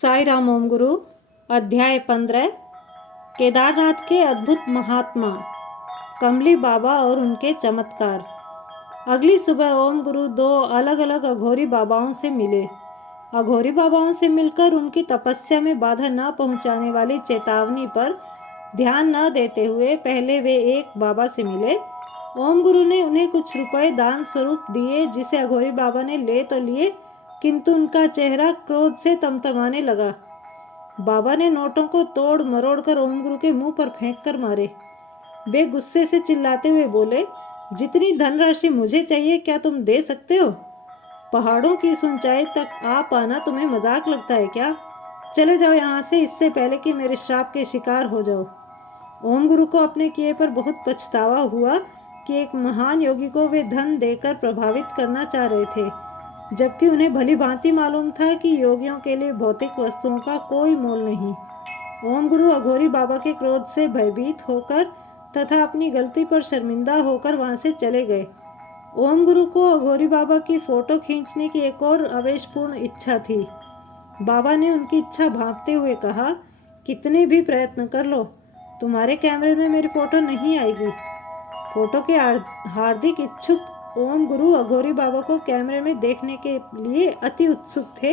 साई राम ओम गुरु। अध्याय 15। केदारनाथ के अद्भुत महात्मा कमली बाबा और उनके चमत्कार। अगली सुबह ओम गुरु दो अलग अलग अघोरी बाबाओं से मिले। अघोरी बाबाओं से मिलकर उनकी तपस्या में बाधा न पहुंचाने वाली चेतावनी पर ध्यान न देते हुए पहले वे एक बाबा से मिले। ओम गुरु ने उन्हें कुछ रुपए दान स्वरूप दिए, जिसे अघोरी बाबा ने ले तो लिए, किंतु उनका चेहरा क्रोध से तमतमाने लगा। बाबा ने नोटों को तोड़ मरोड़ कर ओम गुरु के मुंह पर फेंक कर मारे। वे गुस्से से चिल्लाते हुए बोले, जितनी धनराशि मुझे चाहिए क्या तुम दे सकते हो? पहाड़ों की इस ऊंचाई तक आ पाना तुम्हें मजाक लगता है क्या? चले जाओ यहाँ से, इससे पहले कि मेरे श्राप के शिकार हो जाओ। ओम गुरु को अपने किए पर बहुत पछतावा हुआ कि एक महान योगी को वे धन देकर प्रभावित करना चाह रहे थे, जबकि उन्हें भली भांति मालूम था कि योगियों के लिए भौतिक वस्तुओं का कोई मोल नहीं। ओम गुरु अघोरी बाबा के क्रोध से भयभीत होकर तथा अपनी गलती पर शर्मिंदा होकर वहां से चले गए। ओम गुरु को अघोरी बाबा की फोटो खींचने की एक और आवेशपूर्ण इच्छा थी। बाबा ने उनकी इच्छा भांपते हुए कहा, कितने भी प्रयत्न कर लो, तुम्हारे कैमरे में मेरी फोटो नहीं आएगी। फोटो के हार्दिक इच्छुक ओम गुरु अघोरी बाबा को कैमरे में देखने के लिए अति उत्सुक थे,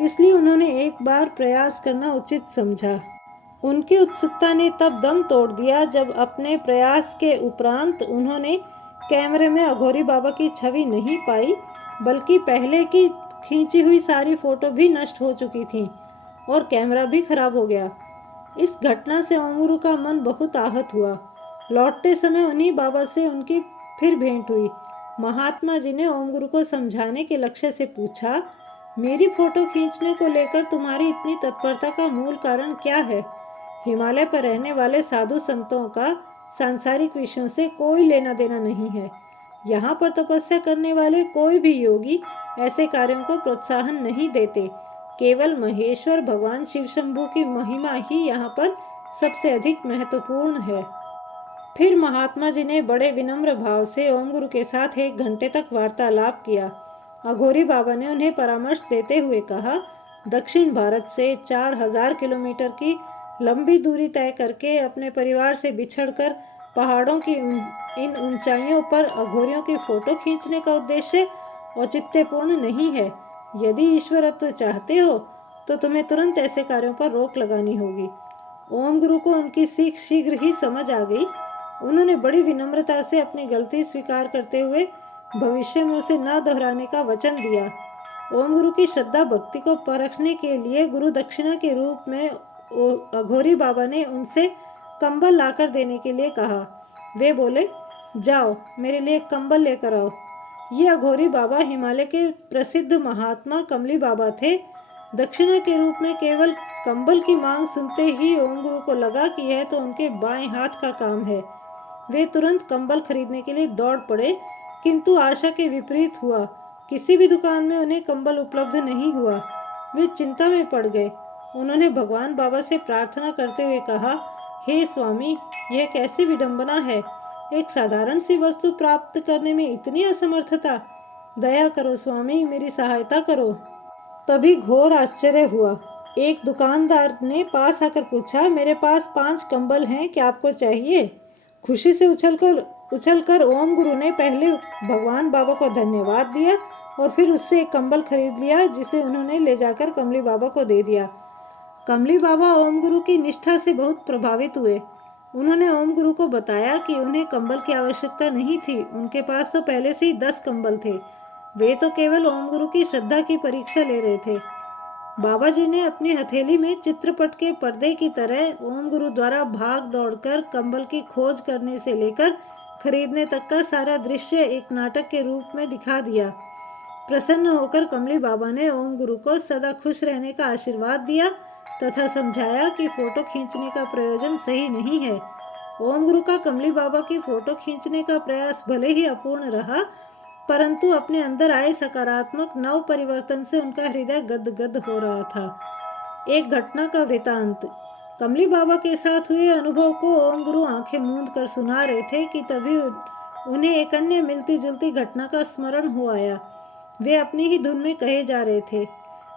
इसलिए उन्होंने एक बार प्रयास करना उचित समझा। उनकी उत्सुकता ने तब दम तोड़ दिया जब अपने प्रयास के उपरांत उन्होंने कैमरे में अघोरी बाबा की छवि नहीं पाई, बल्कि पहले की खींची हुई सारी फोटो भी नष्ट हो चुकी थी और कैमरा भी खराब हो गया। इस घटना से ओम गुरु का मन बहुत आहत हुआ। लौटते समय उन्हीं बाबा से उनकी फिर भेंट हुई। महात्मा जी ने ओम गुरु को समझाने के लक्ष्य से पूछा, मेरी फोटो खींचने को लेकर तुम्हारी इतनी तत्परता का मूल कारण क्या है? हिमालय पर रहने वाले साधु संतों का सांसारिक विषयों से कोई लेना देना नहीं है। यहाँ पर तपस्या करने वाले कोई भी योगी ऐसे कार्यों को प्रोत्साहन नहीं देते। केवल महेश्वर भगवान शिव शंभू की महिमा ही यहाँ पर सबसे अधिक महत्वपूर्ण है। फिर महात्मा जी ने बड़े विनम्र भाव से ओम गुरु के साथ 1 घंटे तक वार्तालाप किया। अघोरी बाबा ने उन्हें परामर्श देते हुए कहा, दक्षिण भारत से 4000 किलोमीटर की लंबी दूरी तय करके अपने परिवार से बिछड़कर पहाड़ों की इन ऊंचाइयों पर अघोरियों की फोटो खींचने का उद्देश्य औचित्यपूर्ण नहीं है। यदि ईश्वरत्व चाहते हो तो तुम्हें तुरंत ऐसे कार्यों पर रोक लगानी होगी। ओम गुरु को उनकी सीख शीघ्र ही समझ आ गई। उन्होंने बड़ी विनम्रता से अपनी गलती स्वीकार करते हुए भविष्य में उसे न दोहराने का वचन दिया। ओम गुरु की श्रद्धा भक्ति को परखने के लिए गुरु दक्षिणा के रूप में अघोरी बाबा ने उनसे कंबल लाकर देने के लिए कहा। वे बोले, जाओ मेरे लिए एक कंबल लेकर आओ। ये अघोरी बाबा हिमालय के प्रसिद्ध महात्मा कमली बाबा थे। दक्षिणा के रूप में केवल कंबल की मांग सुनते ही ओम गुरु को लगा कि यह तो उनके बाएं हाथ का काम है। वे तुरंत कंबल खरीदने के लिए दौड़ पड़े, किंतु आशा के विपरीत हुआ। किसी भी दुकान में उन्हें कंबल उपलब्ध नहीं हुआ। वे चिंता में पड़ गए। उन्होंने भगवान बाबा से प्रार्थना करते हुए कहा, हे स्वामी, यह कैसी विडंबना है, एक साधारण सी वस्तु प्राप्त करने में इतनी असमर्थता। दया करो स्वामी, मेरी सहायता करो। तभी घोर आश्चर्य हुआ। एक दुकानदार ने पास आकर पूछा, मेरे पास 5 कंबल हैं, क्या आपको चाहिए? खुशी से उछलकर ओम गुरु ने पहले भगवान बाबा को धन्यवाद दिया और फिर उससे एक कंबल खरीद लिया, जिसे उन्होंने ले जाकर कमली बाबा को दे दिया। कमली बाबा ओम गुरु की निष्ठा से बहुत प्रभावित हुए। उन्होंने ओम गुरु को बताया कि उन्हें कंबल की आवश्यकता नहीं थी, उनके पास तो पहले से ही 10 कंबल थे। वे तो केवल ओम गुरु की श्रद्धा की परीक्षा ले रहे थे। बाबा जी ने अपनी हथेली में चित्रपट के पर्दे की तरह ओम गुरु द्वारा भाग दौड़कर कंबल की खोज करने से लेकर खरीदने तक का सारा दृश्य एक नाटक के रूप में दिखा दिया। प्रसन्न होकर कमली बाबा ने ओम गुरु को सदा खुश रहने का आशीर्वाद दिया तथा समझाया कि फोटो खींचने का प्रयोजन सही नहीं है। ओम गुरु का कमली बाबा की फोटो खींचने का प्रयास भले ही अपूर्ण रहा, परंतु अपने अंदर आए सकारात्मक नव परिवर्तन से उनका हृदय गदगद हो रहा था। एक घटना का वृतांत। कमली बाबा के साथ हुए अनुभव को ओम गुरु आंखें मूंद कर सुना रहे थे कि तभी उन्हें एक अन्य मिलती जुलती घटना का स्मरण हो आया। वे अपनी ही धुन में कहे जा रहे थे,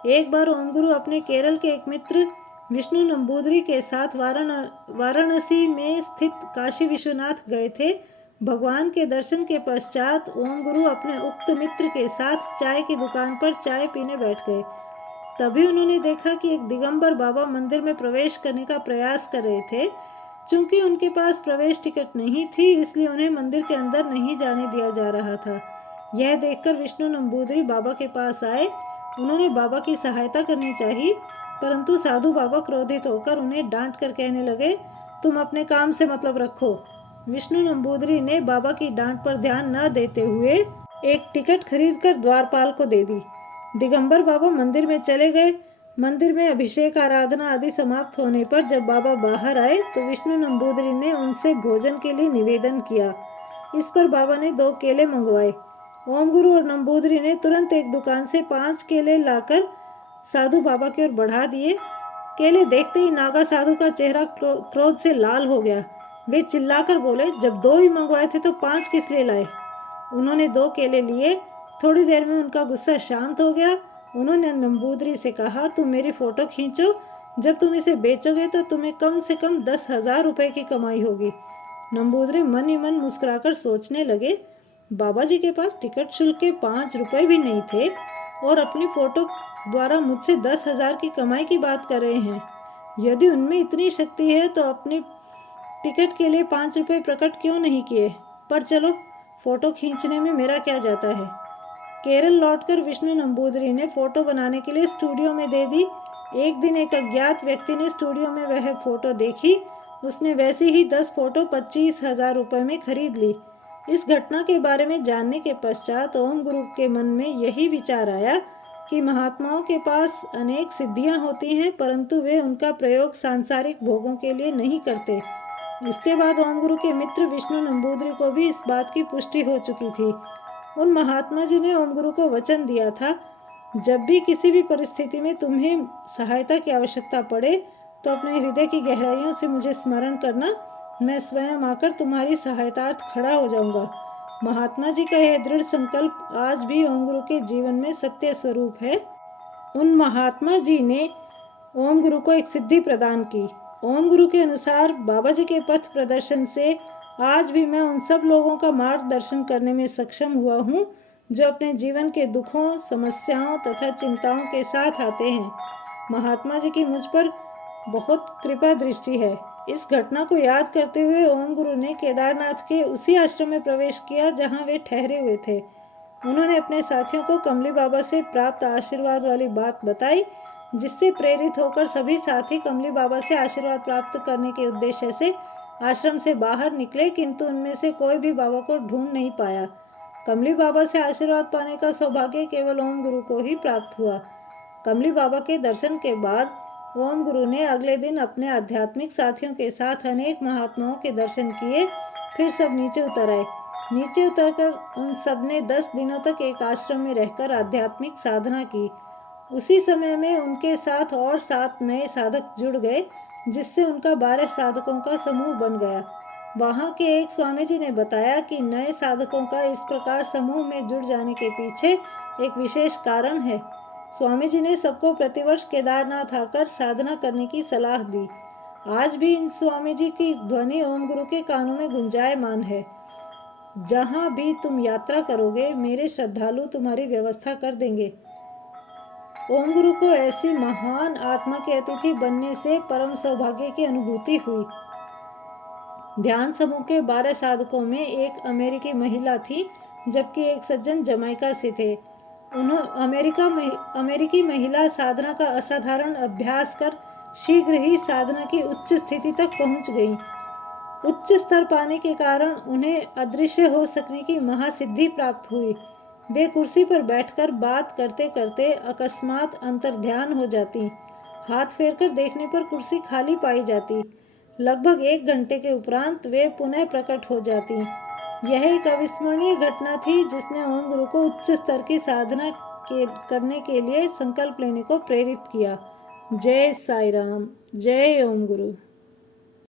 एक बार ओम गुरु अपने केरल के एक मित्र विष्णु नंबूदरी के साथ वाराणसी में स्थित काशी विश्वनाथ गए थे। भगवान के दर्शन के पश्चात ओम गुरु अपने उक्त मित्र के साथ चाय की दुकान पर चाय पीने बैठ गए। तभी उन्होंने देखा कि एक दिगंबर बाबा मंदिर में प्रवेश करने का प्रयास कर रहे थे। चूंकि उनके पास प्रवेश टिकट नहीं थी, इसलिए उन्हें मंदिर के अंदर नहीं जाने दिया जा रहा था। यह देखकर विष्णु नंबूदरी बाबा के पास आए। उन्होंने बाबा की सहायता करनी चाहिए, परंतु साधु बाबा क्रोधित होकर उन्हें डांट कर कहने लगे, तुम अपने काम से मतलब रखो। विष्णु नंबूदरी ने बाबा की डांट पर ध्यान न देते हुए एक टिकट खरीदकर द्वारपाल को दे दी। दिगंबर बाबा मंदिर में चले गए। मंदिर में अभिषेक, आराधना आदि समाप्त होने पर जब बाबा बाहर आए तो विष्णु नंबूदरी ने उनसे भोजन के लिए निवेदन किया। इस पर बाबा ने 2 केले मंगवाए। ओम गुरु और नंबूदरी ने तुरंत एक दुकान से 5 केले लाकर साधु बाबा की ओर बढ़ा दिए। केले देखते ही नागा साधु का चेहरा क्रोध से लाल हो गया। वे चिल्लाकर बोले, जब 2 ही मंगवाए थे तो 5 किस लिए लाए? उन्होंने 2 केले लिए। थोड़ी देर में उनका गुस्सा शांत हो गया। उन्होंने नंबूदरी से कहा, तुम मेरी फोटो खींचो। जब तुम इसे बेचोगे तो तुम्हें कम से कम 10,000 रुपये की कमाई होगी। नंबूदरी मन ही मन मुस्कुराकर सोचने लगे, बाबा जी के पास टिकट शुल्क के 5 रुपये भी नहीं थे और अपनी फोटो द्वारा मुझसे 10,000 की कमाई की बात कर रहे हैं। यदि उनमें इतनी शक्ति है तो अपने टिकट के लिए 5 रुपये प्रकट क्यों नहीं किए? पर चलो, फोटो खींचने में मेरा क्या जाता है। केरल लौटकर विष्णु नंबूदरी ने फोटो बनाने के लिए स्टूडियो में दे दी। एक दिन एक अज्ञात व्यक्ति ने स्टूडियो में वह फोटो देखी। उसने वैसी ही 10 फोटो 25,000 रुपये में खरीद ली। इस घटना के बारे में जानने के पश्चात ओम गुरु के मन में यही विचार आया कि महात्माओं के पास अनेक सिद्धियां होती हैं, परंतु वे उनका प्रयोग सांसारिक भोगों के लिए नहीं करते। इसके बाद ओम गुरु के मित्र विष्णु नंबूदरी को भी इस बात की पुष्टि हो चुकी थी। उन महात्मा जी ने ओम गुरु को वचन दिया था, जब भी किसी भी परिस्थिति में तुम्हें सहायता की आवश्यकता पड़े तो अपने हृदय की गहराइयों से मुझे स्मरण करना। मैं स्वयं आकर तुम्हारी सहायतार्थ खड़ा हो जाऊंगा। महात्मा जी का यह दृढ़ संकल्प आज भी ओम गुरु के जीवन में सत्य स्वरूप है। उन महात्मा जी ने ओम गुरु को एक सिद्धि प्रदान की। ओम गुरु के अनुसार बाबा जी के पथ प्रदर्शन से आज भी मैं उन सब लोगों का मार्गदर्शन करने में सक्षम हुआ हूँ जो अपने जीवन के दुखों, समस्याओं तथा चिंताओं के साथ आते हैं। महात्मा जी की मुझ पर बहुत कृपा दृष्टि है। इस घटना को याद करते हुए ओम गुरु ने केदारनाथ के उसी आश्रम में प्रवेश किया जहाँ वे ठहरे हुए थे। उन्होंने अपने साथियों को कमली बाबा से प्राप्त आशीर्वाद वाली बात बताई, जिससे प्रेरित होकर सभी साथी कमली बाबा से आशीर्वाद प्राप्त करने के उद्देश्य से आश्रम से बाहर निकले, किंतु उनमें से कोई भी बाबा को ढूंढ नहीं पाया। कमली बाबा से आशीर्वाद पाने का सौभाग्य केवल ओम गुरु को ही प्राप्त हुआ। कमली बाबा के दर्शन के बाद ओम गुरु ने अगले दिन अपने आध्यात्मिक साथियों के साथ अनेक महात्माओं के दर्शन किए। फिर सब नीचे उतर आए। नीचे उतरकर उन सब ने 10 दिनों तक एक आश्रम में रहकर आध्यात्मिक साधना की। उसी समय में उनके साथ और 7 नए साधक जुड़ गए, जिससे उनका 12 साधकों का समूह बन गया। वहाँ के एक स्वामी जी ने बताया कि नए साधकों का इस प्रकार समूह में जुड़ जाने के पीछे एक विशेष कारण है। स्वामी जी ने सबको प्रतिवर्ष केदारनाथ आकर साधना करने की सलाह दी। आज भी इन स्वामी जी की ध्वनि ओम गुरु के कानों में गुंजायमान है। जहाँ भी तुम यात्रा करोगे, मेरे श्रद्धालु तुम्हारी व्यवस्था कर देंगे। ओम गुरु को ऐसी महान आत्मा के अतिथि बनने से परम सौभाग्य की अनुभूति हुई। ध्यान समूह के 12 साधकों में एक अमेरिकी महिला थी, जबकि एक सज्जन जमैका से थे। अमेरिकी महिला साधना का असाधारण अभ्यास कर शीघ्र ही साधना की उच्च स्थिति तक पहुंच गई। उच्च स्तर पाने के कारण उन्हें अदृश्य हो सकने की महासिद्धि प्राप्त हुई। वे कुर्सी पर बैठकर बात करते करते अकस्मात अंतर्ध्यान हो जाती। हाथ फेरकर देखने पर कुर्सी खाली पाई जाती। लगभग 1 घंटे के उपरांत वे पुनः प्रकट हो जाती। यह एक अविस्मरणीय घटना थी जिसने ओम गुरु को उच्च स्तर की साधना करने के लिए संकल्प लेने को प्रेरित किया। जय साई राम, जय ओम गुरु।